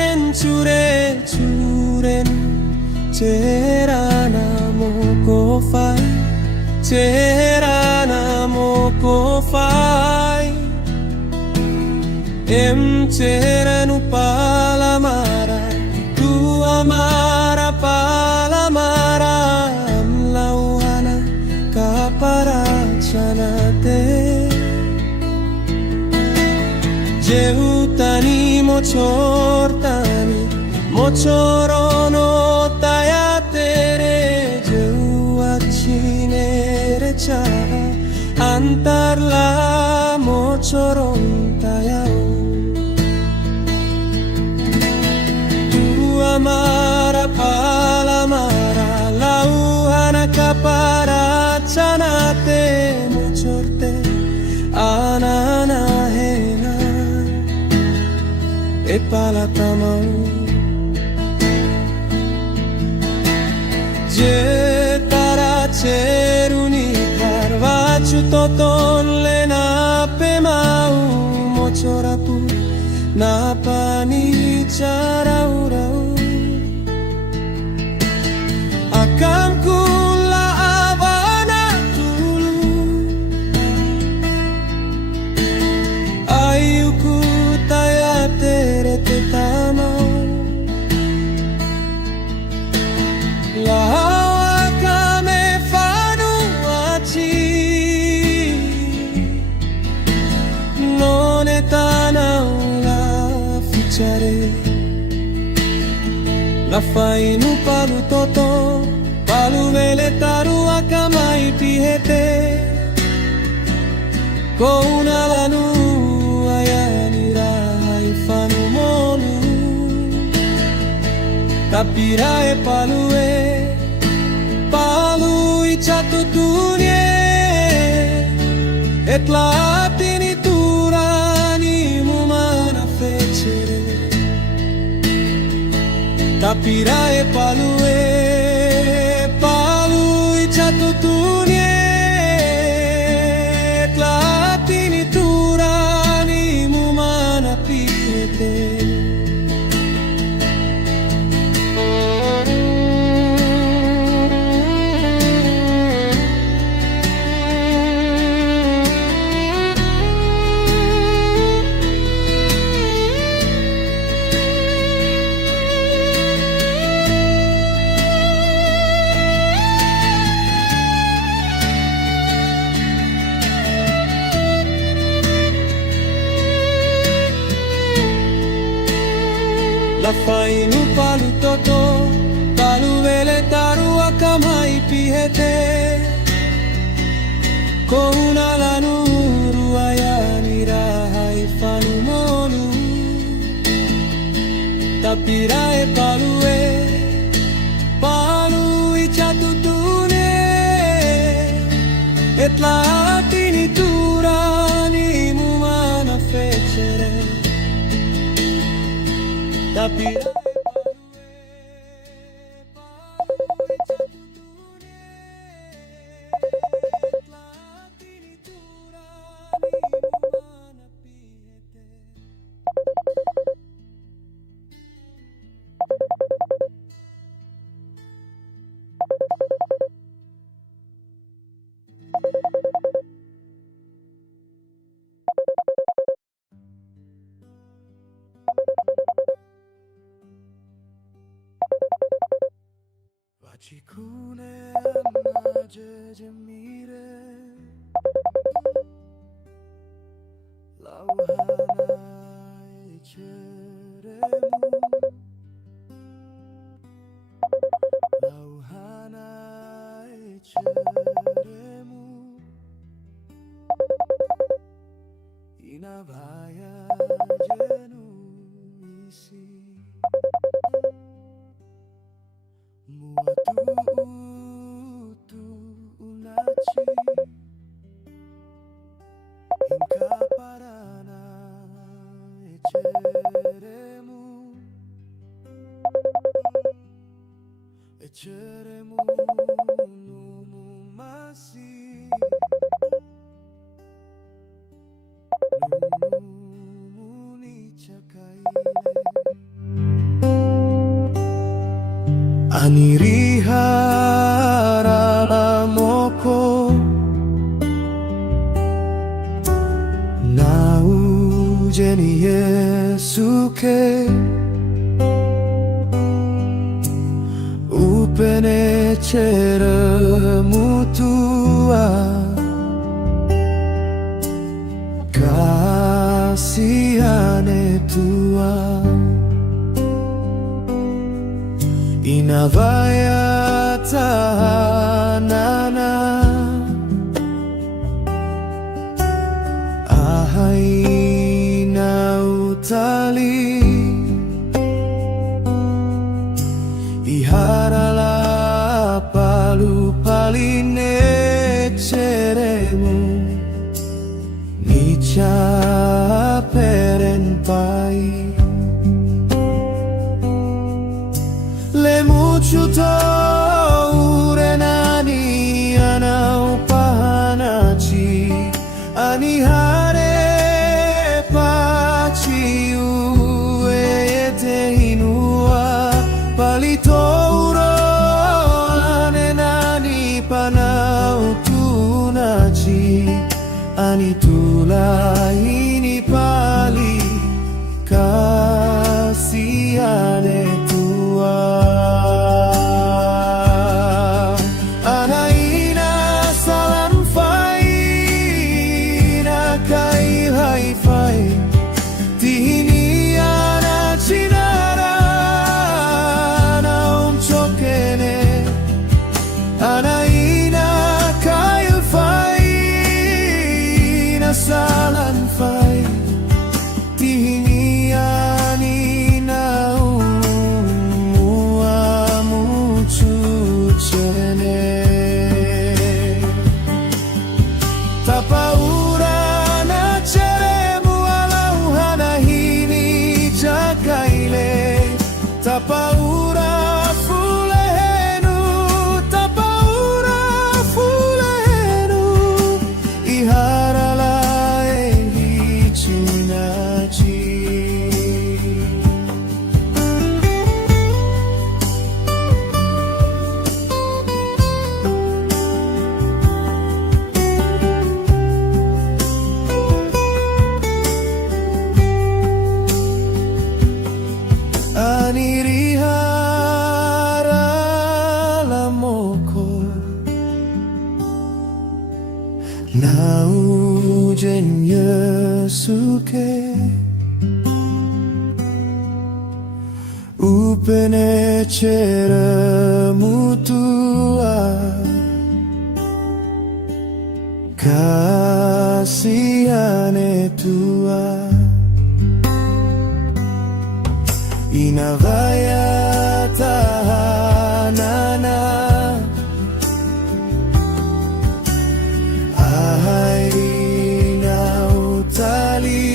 enchure churen cerana mokofai em ceranu palamara tu amara palamara lauhana kaparachanate Jeutani mochortani mochorono taya tere Jeuachinere cha antarla mochoron taya Tu amara palamara lauhana kaparachanate mochorte ananahena e palatamau Jetara cheruni karvachu toton lena pemau mochorapu napani charaurau Akan ku laavana dulu Ayuku taya tere tetama Lawa kame fanu aci Non etana la ficciare La fai nu palu toto Palu vele taru akamai pihete Kona lanu ayanira hai fanu molu Tapira e palu i chatutunie Et latini turani mumana fece Tapirae palue palui chatutunie tlatini turani mumana pite. La fai no palu toto, palu vele taru akamai pihete. Ko una lanuru ayani rahai fanu monu. Tapirae palue, palu ichatutune. Et latini turani mumana fecere. Tapirae Vachikune anna jejemire lauhana echeremu lauhana echeremu inavaya jenu isi muatu unachi inka parana echeremu numu masi numu ni chakaile anirihara moko nau jeni Yesuke upene mutua kasihane tua inavaya tahanana ahaina utali iharala palu paline ceremu nicha peren pai le muchuto urenani anau pahanachi anihare pachi uete hinua palito uro anenani panau tunachi anitula ini pali kasihane tua anirihara lamoko naujen Yesuke upene cera mutua kasiane tua inavaya tahanana ahaina utali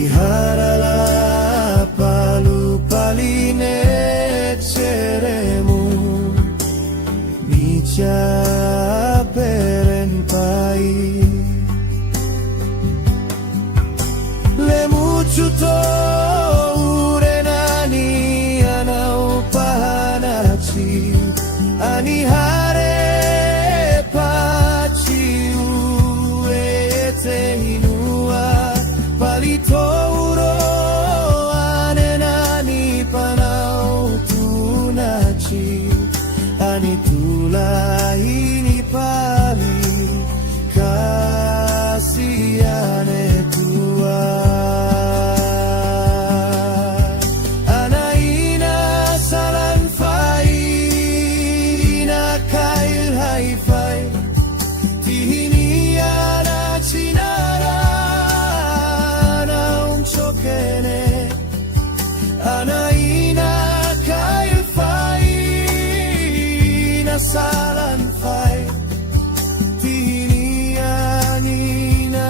iharala palu paline ceremu micha peren pai le muchuto urenani anau pahanachi anihare pachi uete inua palito uro anenani panau tunachi anitulaini pali kasiane tua anaina salan fai ina kail haifai tihini ana chinara na unchokene anaina kail fai na salan fai tihini anina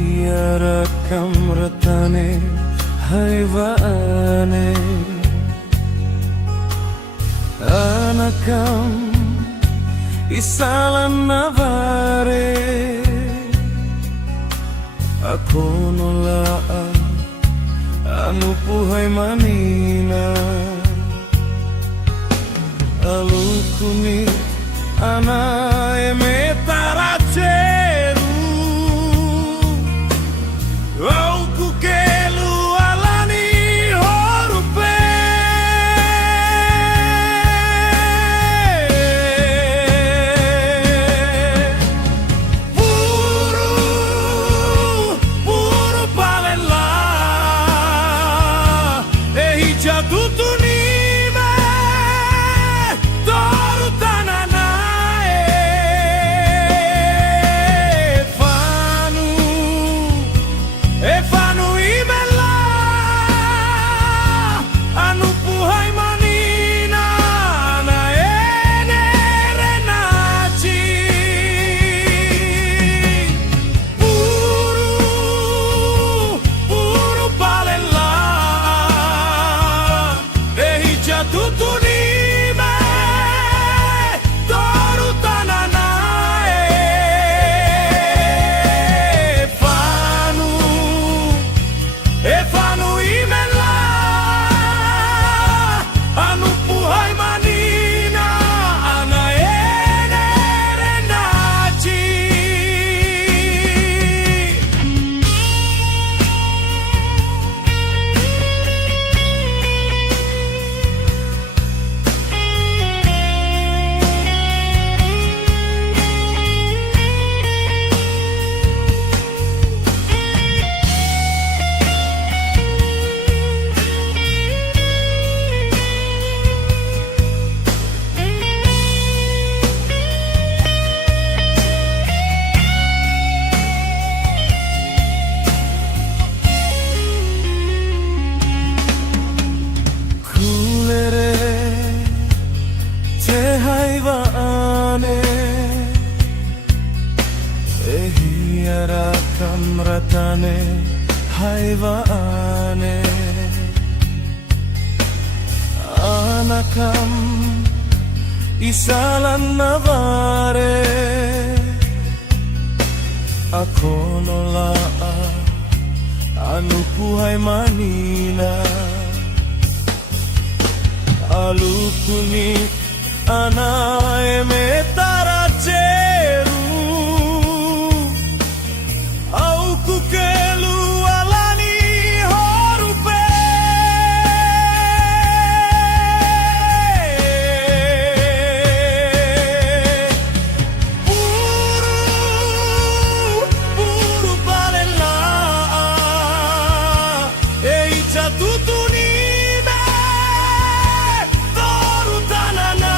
Ihiarakam ratane haivaane anakam isalanavare ako nolaan anu puhay manina alukuni ana emetaraceru au kukelu alani horupe puru palela ehi jatutu nime toru tanana fanu imela anu puhay manina na ene renaci puru palela ehi jatutu nime toru tanana fanu imela anu puhay manina ana ene renaci te haivaane ehiara kamratane haivaane anakam isalanavare ako nolaa anu puhay manina alukuni ana emetaraceru au kukelu alani horupe puru palela ei jatutu nime toru tanana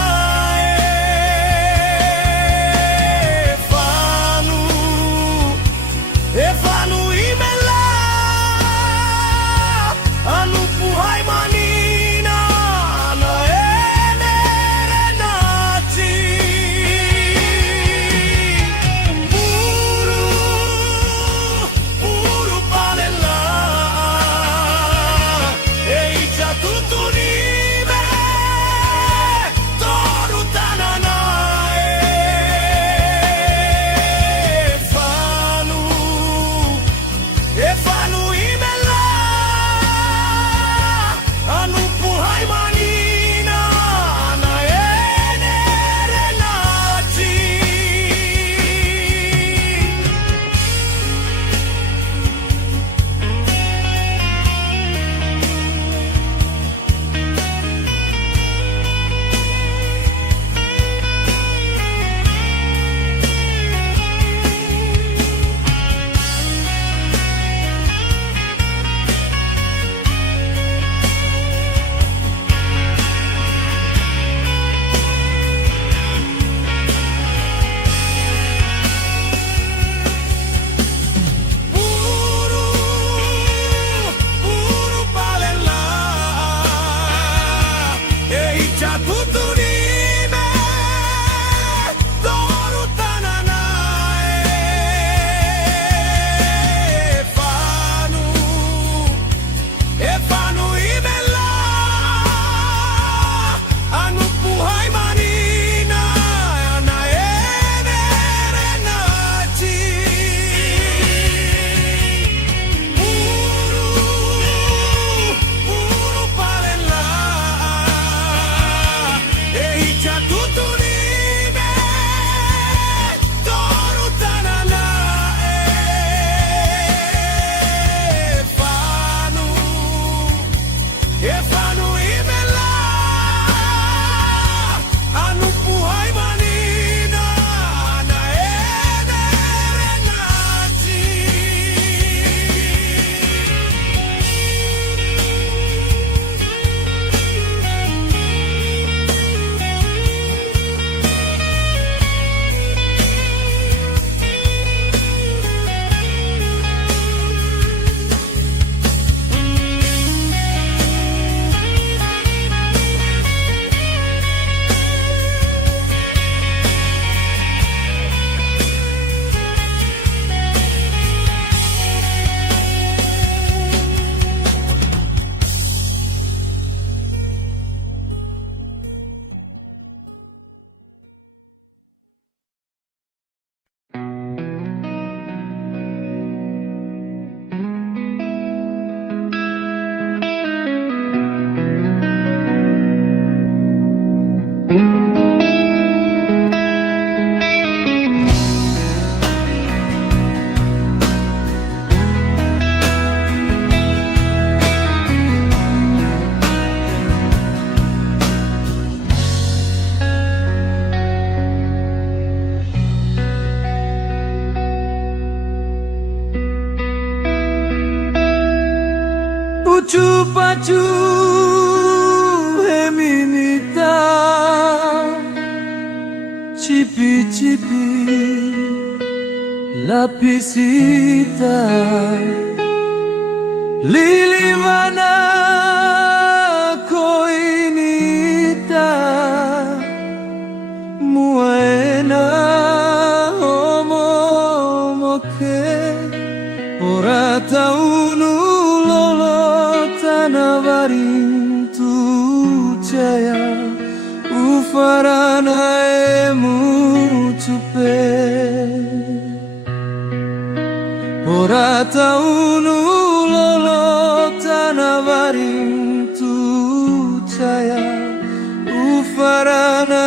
pacu heminita cipi-cipi lapisita lili mana koinita muena homo moke ora taunu lolo tanawarintu caya ufarana emu cupe ora taunu lolo tanawarintu caya ufarana